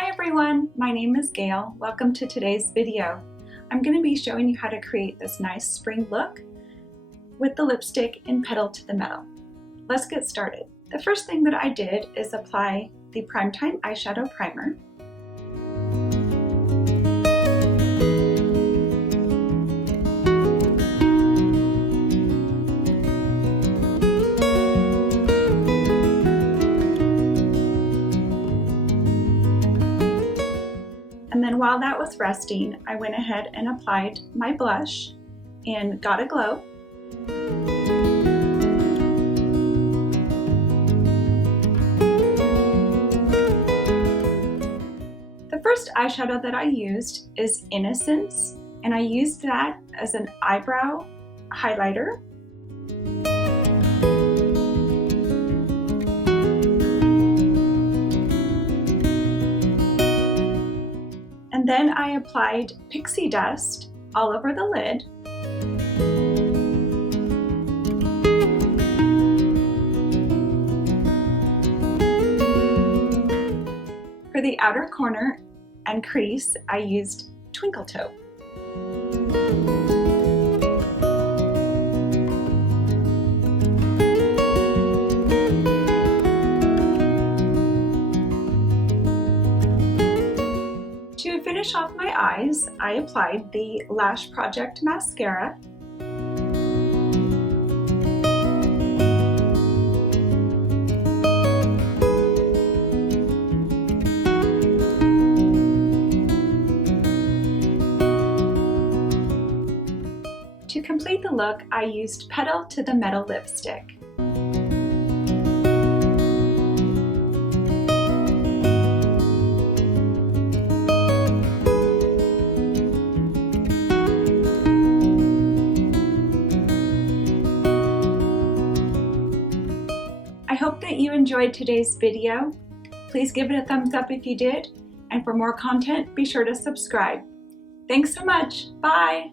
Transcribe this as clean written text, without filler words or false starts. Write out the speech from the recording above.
Hi everyone, my name is Gail. Welcome to today's video. I'm going to be showing you how to create this nice spring look with the lipstick in Petal to the Metal. Let's get started. The first thing that I did is apply the Primetime Eyeshadow Primer. And then while that was resting, I went ahead and applied my blush in Gotta Glow. The first eyeshadow that I used is Innocence, and I used that as an eyebrow highlighter. And then I applied Pixie Dust all over the lid. For the outer corner and crease, I used Twinkle Taupe. To finish off my eyes, I applied the Lash Project mascara. To complete the look, I used Petal to the Metal lipstick. I hope that you enjoyed today's video. Please give it a thumbs up if you did, and for more content, be sure to subscribe. Thanks so much. Bye!